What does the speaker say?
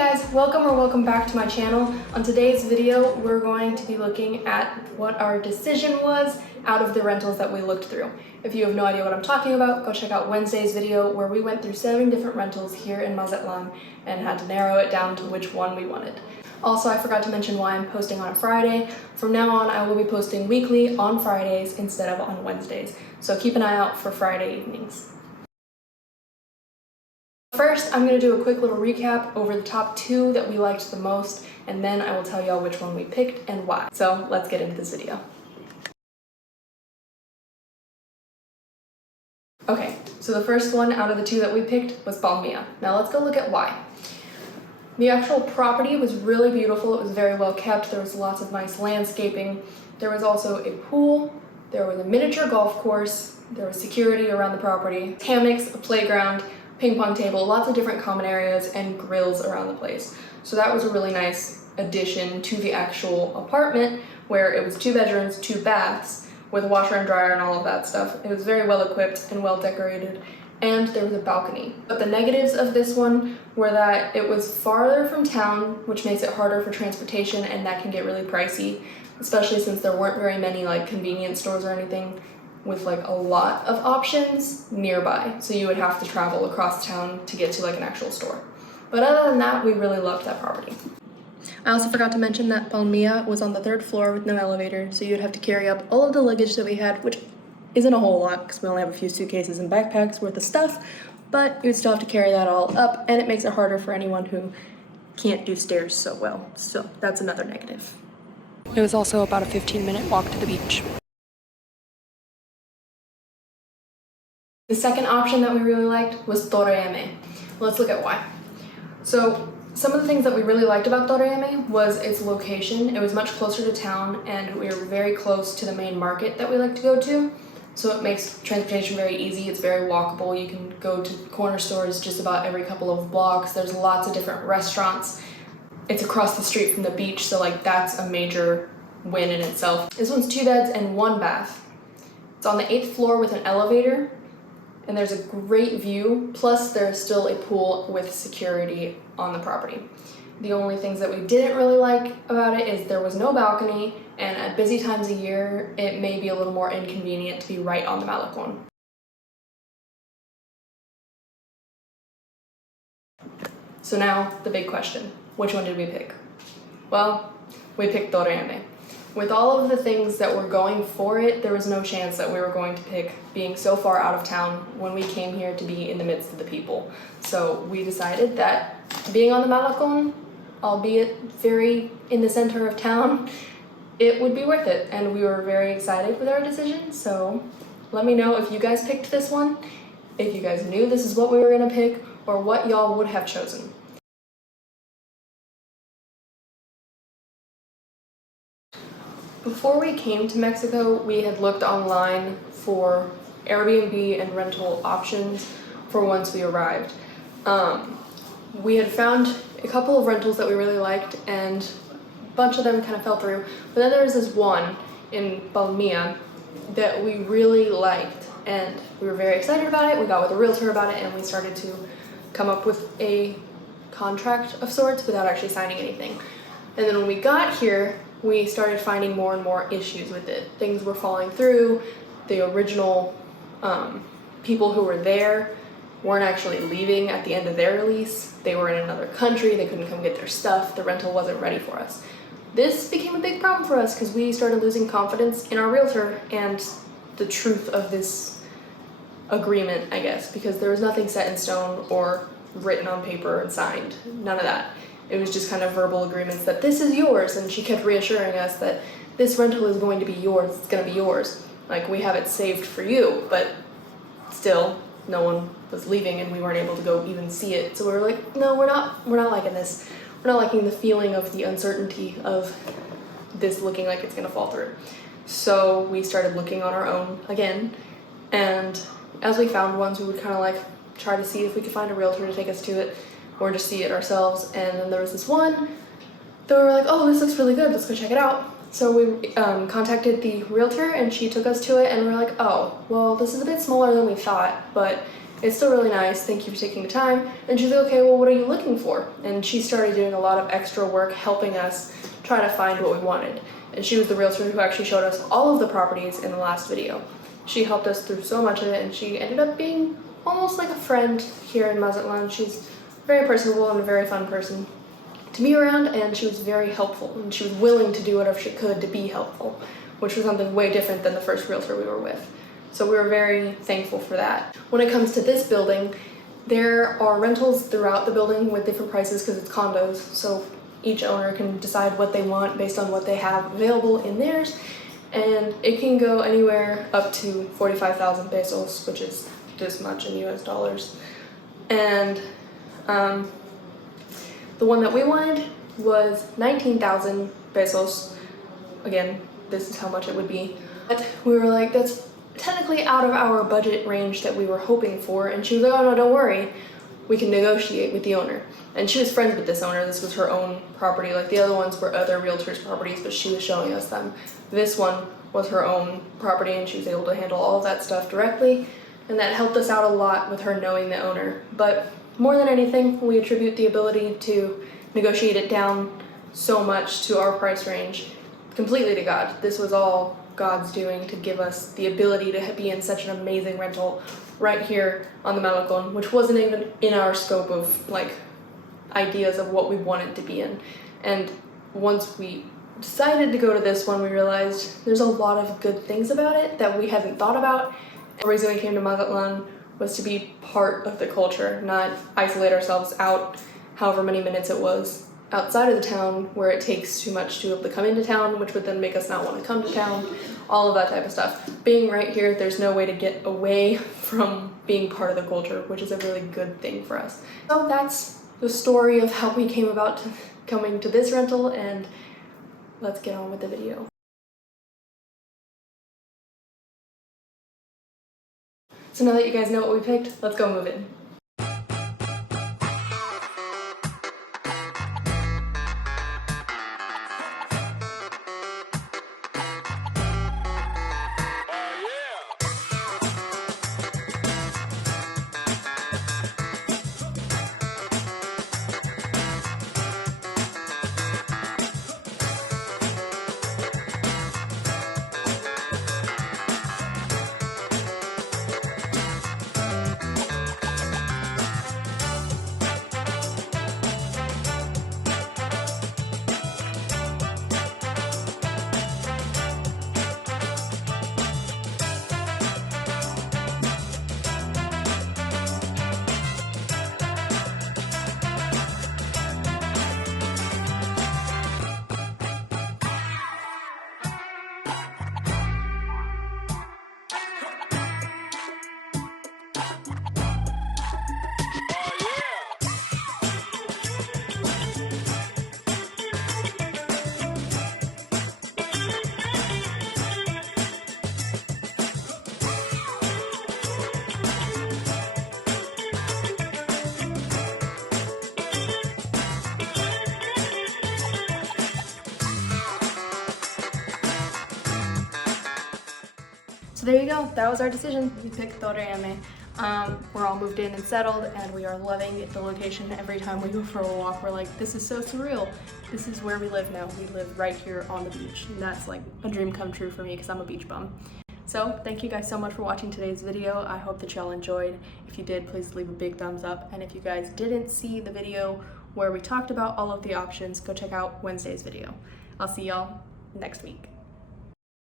guys, welcome back to my channel. On today's video, we're going to be looking at what our decision was out of the rentals that we looked through. If you have no idea what I'm talking about, go check out Wednesday's video where we went through 7 different rentals here in Mazatlán and had to narrow it down to which one we wanted. Also, I forgot to mention why I'm posting on a Friday. From now on, I will be posting weekly on Fridays instead of on Wednesdays. So keep an eye out for Friday evenings. First, I'm going to do a quick little recap over the top 2 that we liked the most, and then I will tell y'all which one we picked and why. So let's get into this video. Okay, so the first one out of the 2 that we picked was Balmia. Now let's go look at why. The actual property was really beautiful. It was very well kept. There was lots of nice landscaping. There was also a pool. There was a miniature golf course. There was security around the property, hammocks, a playground, ping pong table, lots of different common areas, and grills around the place. So that was a really nice addition to the actual apartment, where it was 2 bedrooms, 2 baths, with a washer and dryer and all of that stuff. It was very well equipped and well decorated, and there was a balcony. But the negatives of this one were that it was farther from town, which makes it harder for transportation, and that can get really pricey, especially since there weren't very many like convenience stores or anything with like a lot of options nearby. So you would have to travel across town to get to like an actual store. But other than that, we really loved that property. I also forgot to mention that Balmia was on the 3rd floor with no elevator, so you'd have to carry up all of the luggage that we had, which isn't a whole lot because we only have a few suitcases and backpacks worth of stuff, but you'd still have to carry that all up, and it makes it harder for anyone who can't do stairs so well. So that's another negative. It was also about a 15-minute walk to the beach. The second option that we really liked was Torayame. Let's look at why. So some of the things that we really liked about Torayame was its location. It was much closer to town, and we were very close to the main market that we like to go to. So it makes transportation very easy. It's very walkable. You can go to corner stores just about every couple of blocks. There's lots of different restaurants. It's across the street from the beach, so like that's a major win in itself. This one's 2 beds and 1 bath. It's on the 8th floor with an elevator, and there's a great view, plus there's still a pool with security on the property. The only things that we didn't really like about it is there was no balcony, and at busy times of year, it may be a little more inconvenient to be right on the Malecón. So now, the big question, which one did we pick? Well, we picked Torayame. With all of the things that were going for it, there was no chance that we were going to pick being so far out of town when we came here to be in the midst of the people. So we decided that being on the Malecón, albeit very in the center of town, it would be worth it. And we were very excited with our decision. So let me know if you guys picked this one, if you guys knew this is what we were gonna pick, or what y'all would have chosen. Before we came to Mexico, we had looked online for Airbnb and rental options for once we arrived. We had found a couple of rentals that we really liked, and a bunch of them kind of fell through. But then there was this one in Balmia that we really liked, and we were very excited about it. We got with a realtor about it, and we started to come up with a contract of sorts without actually signing anything. And then when we got here, we started finding more and more issues with it. Things were falling through. The original people who were there weren't actually leaving at the end of their lease. They were in another country. They couldn't come get their stuff. The rental wasn't ready for us. This became a big problem for us because we started losing confidence in our realtor and the truth of this agreement, I guess, because there was nothing set in stone or written on paper and signed. None of that. It was just kind of verbal agreements that this is yours, and she kept reassuring us that this rental is going to be yours, it's going to be yours. Like, we have it saved for you, but still, no one was leaving and we weren't able to go even see it. So we were like, no, we're not liking this. We're not liking the feeling of the uncertainty of this looking like it's going to fall through. So we started looking on our own again, and as we found ones, we would kind of like try to see if we could find a realtor to take us to it, or just see it ourselves. And then there was this one that we were like, oh, this looks really good, let's go check it out. So we contacted the realtor, and she took us to it, and we were like, oh, well, this is a bit smaller than we thought, but it's still really nice, thank you for taking the time. And she's like, okay, well, what are you looking for? And she started doing a lot of extra work helping us try to find what we wanted. And she was the realtor who actually showed us all of the properties in the last video. She helped us through so much of it, and she ended up being almost like a friend here in Mazatlán. She's very personable and a very fun person to be around, and she was very helpful, and she was willing to do whatever she could to be helpful, which was something way different than the first realtor we were with. So we were very thankful for that. When it comes to this building, there are rentals throughout the building with different prices because it's condos, so each owner can decide what they want based on what they have available in theirs, and it can go anywhere up to 45,000 pesos, which is this much in US dollars. And the one that we wanted was 19,000 pesos. Again, this is how much it would be. But we were like, that's technically out of our budget range that we were hoping for. And she was like, oh no, don't worry. We can negotiate with the owner. And she was friends with this owner. This was her own property. Like the other ones were other realtors' properties, but she was showing us them. This one was her own property, and she was able to handle all of that stuff directly. And that helped us out a lot with her knowing the owner. But more than anything, we attribute the ability to negotiate it down so much to our price range completely to God. This was all God's doing to give us the ability to be in such an amazing rental right here on the Mazatlán, which wasn't even in our scope of like ideas of what we wanted to be in. And once we decided to go to this one, we realized there's a lot of good things about it that we hadn't thought about. The reason we came to Mazatlán was to be part of the culture, not isolate ourselves out however many minutes it was outside of the town where it takes too much to be able to come into town, which would then make us not want to come to town, all of that type of stuff. Being right here, there's no way to get away from being part of the culture, which is a really good thing for us. So that's the story of how we came about coming to this rental, and let's get on with the video. So now that you guys know what we picked, let's go move in. So there you go, that was our decision. We picked Torayame. We're all moved in and settled, and we are loving the location. Every time we go for a walk, we're like, this is so surreal. This is where we live now. We live right here on the beach, and that's like a dream come true for me because I'm a beach bum. So thank you guys so much for watching today's video. I hope that y'all enjoyed. If you did, please leave a big thumbs up. And if you guys didn't see the video where we talked about all of the options, go check out Wednesday's video. I'll see y'all next week.